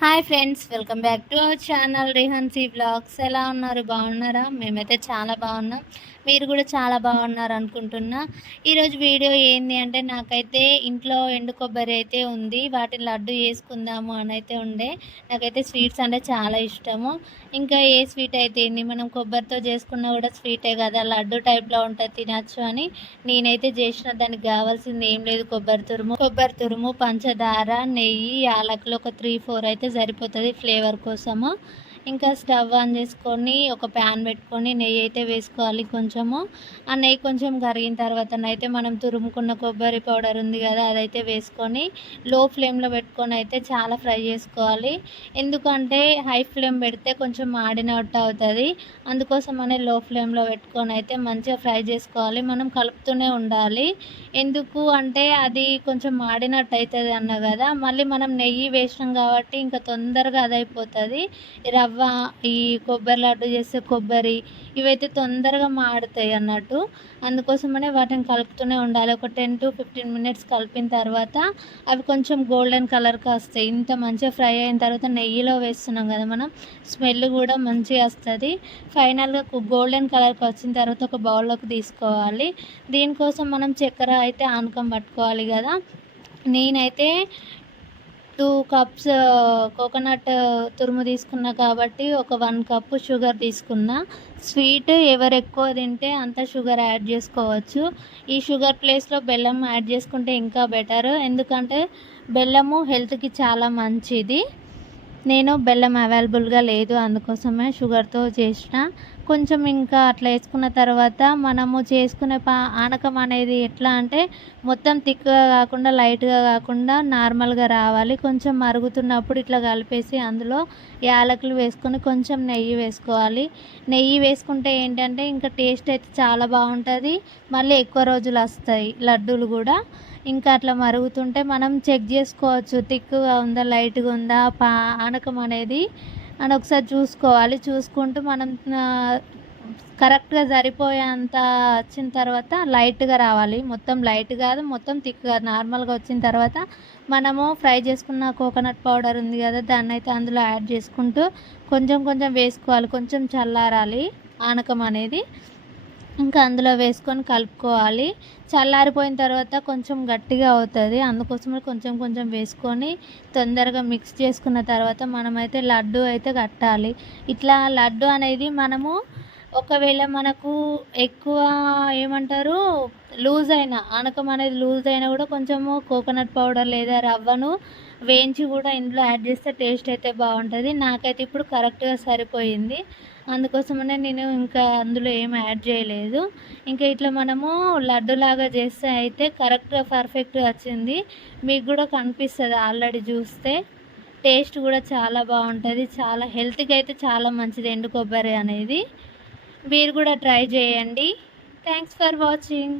Hi friends welcome back to our channel Rihansi blogs ఎలా ఉన్నారు? బాగున్నారా? మేమైతే చాలా బాగున్నాం. మీరు కూడా చాలా బాగున్నారు అనుకుంటున్నా. ఈరోజు వీడియో ఏంది అంటే నాకైతే ఇంట్లో ఎండు కొబ్బరి అయితే ఉంది. వాటిని లడ్డు చేసుకుందాము అని అయితే ఉండే. నాకైతే స్వీట్స్ అంటే చాలా ఇష్టము. ఇంకా ఏ స్వీట్ అయితే ఏంది? మనం కొబ్బరితో చేసుకున్నా కూడా స్వీటే కదా. లడ్డు టైప్లో ఉంటుంది తినచ్చు అని. నేనైతే చేసిన దానికి కావాల్సింది ఏం లేదు. కొబ్బరి తురుము కొబ్బరి తురుము పంచదార నెయ్యి యాలకులు ఒక త్రీ ఫోర్ అయితే సరిపోతుంది ఫ్లేవర్ కోసము. ఇంకా స్టవ్ ఆన్ చేసుకొని ఒక ప్యాన్ పెట్టుకొని నెయ్యి అయితే వేసుకోవాలి కొంచెము. ఆ నెయ్యి కొంచెం కరిగిన తర్వాత అయితే మనం తురుముకున్న కొబ్బరి పౌడర్ ఉంది కదా అదైతే వేసుకొని లో ఫ్లేమ్లో పెట్టుకొని అయితే చాలా ఫ్రై చేసుకోవాలి. ఎందుకంటే హై ఫ్లేమ్ పెడితే కొంచెం మాడినట్టు అవుతుంది. అందుకోసం అనే లో ఫ్లేమ్లో పెట్టుకొని అయితే మంచిగా ఫ్రై చేసుకోవాలి. మనం కలుపుతూనే ఉండాలి. ఎందుకు అంటే అది కొంచెం మాడినట్టు అవుతుంది అన్న కదా మళ్ళీ మనం నెయ్యి వేసినాం కాబట్టి ఇంకా తొందరగా అదైపోతుంది. రవ్వ రవ్వ ఈ కొబ్బరి లడ్డు చేసే కొబ్బరి ఇవైతే తొందరగా మాడుతాయి అన్నట్టు. అందుకోసమనే వాటిని కలుపుతూనే ఉండాలి. ఒక టెన్ టు ఫిఫ్టీన్ మినిట్స్ కలిపిన తర్వాత అవి కొంచెం గోల్డెన్ కలర్కి వస్తాయి ఇంత మంచిగా ఫ్రై అయిన తర్వాత నెయ్యిలో వేస్తున్నాం కదా మనం స్మెల్ కూడా మంచిగా వస్తుంది. ఫైనల్గా గోల్డెన్ కలర్కి వచ్చిన తర్వాత ఒక బౌల్లోకి తీసుకోవాలి. దీనికోసం మనం చక్కెర అయితే ఆనకం పట్టుకోవాలి కదా. నేనైతే టూ కప్స్ కోకోనట్ తురుము తీసుకున్నా కాబట్టి ఒక వన్ కప్ షుగర్ తీసుకున్నా. స్వీట్ ఎవరు ఎక్కువ తింటే అంత షుగర్ యాడ్ చేసుకోవచ్చు. ఈ షుగర్ ప్లేస్లో బెల్లం యాడ్ చేసుకుంటే ఇంకా బెటర్. ఎందుకంటే బెల్లము హెల్త్కి చాలా మంచిది. నేను బెల్లం అవైలబుల్గా లేదు అందుకోసమే షుగర్తో చేసిన. కొంచెం ఇంకా అట్లా వేసుకున్న తర్వాత మనము చేసుకునే పా ఆనకం అనేది ఎట్లా అంటే మొత్తం థిక్గా కాకుండా లైట్గా కాకుండా నార్మల్గా రావాలి. కొంచెం మరుగుతున్నప్పుడు ఇట్లా కలిపేసి అందులో యాలకులు వేసుకొని కొంచెం నెయ్యి వేసుకోవాలి. నెయ్యి వేసుకుంటే ఏంటంటే ఇంకా టేస్ట్ అయితే చాలా బాగుంటుంది. మళ్ళీ ఎక్కువ రోజులు వస్తాయి లడ్డూలు కూడా. ఇంకా అట్లా మరుగుతుంటే మనం చెక్ చేసుకోవచ్చు. థిక్గా ఉందా లైట్గా ఉందా పా ఆనకం అనేది అని ఒకసారి చూసుకోవాలి. చూసుకుంటూ మనం కరెక్ట్గా సరిపోయేంత వచ్చిన తర్వాత లైట్గా రావాలి. మొత్తం లైట్ కాదు మొత్తం థిక్గా నార్మల్గా వచ్చిన తర్వాత మనము ఫ్రై చేసుకున్న కోకోనట్ పౌడర్ ఉంది కదా దాన్ని అయితే అందులో యాడ్ చేసుకుంటూ కొంచెం కొంచెం వేసుకోవాలి. కొంచెం చల్లారాలి ఆనకం అనేది. ఇంకా అందులో వేసుకొని కలుపుకోవాలి. చల్లారిపోయిన తర్వాత కొంచెం గట్టిగా అవుతుంది. అందుకోసం కొంచెం కొంచెం వేసుకొని తొందరగా మిక్స్ చేసుకున్న తర్వాత మనమైతే లడ్డు అయితే కట్టాలి. ఇట్లా లడ్డు అనేది మనము ఒకవేళ మనకు ఎక్కువ ఏమంటారు లూజ్ అయినా ఆనకం అనేది లూజ్ అయినా కూడా కొంచెము కోకోనట్ పౌడర్ లేదా రవ్వను వేయించి కూడా ఇందులో యాడ్ చేస్తే టేస్ట్ అయితే బాగుంటుంది. నాకైతే ఇప్పుడు కరెక్ట్గా సరిపోయింది. అందుకోసమనే నేను ఇంకా అందులో ఏం యాడ్ చేయలేదు. ఇంకా ఇట్లా మనము లడ్డులాగా చేస్తే అయితే కరెక్ట్గా పర్ఫెక్ట్గా వచ్చింది. మీకు కూడా కనిపిస్తుంది ఆల్రెడీ చూస్తే. టేస్ట్ కూడా చాలా బాగుంటుంది. చాలా హెల్త్కి అయితే చాలా మంచిది ఎండు కొబ్బరి అనేది. మీరు కూడా ట్రై చేయండి. Thanks for watching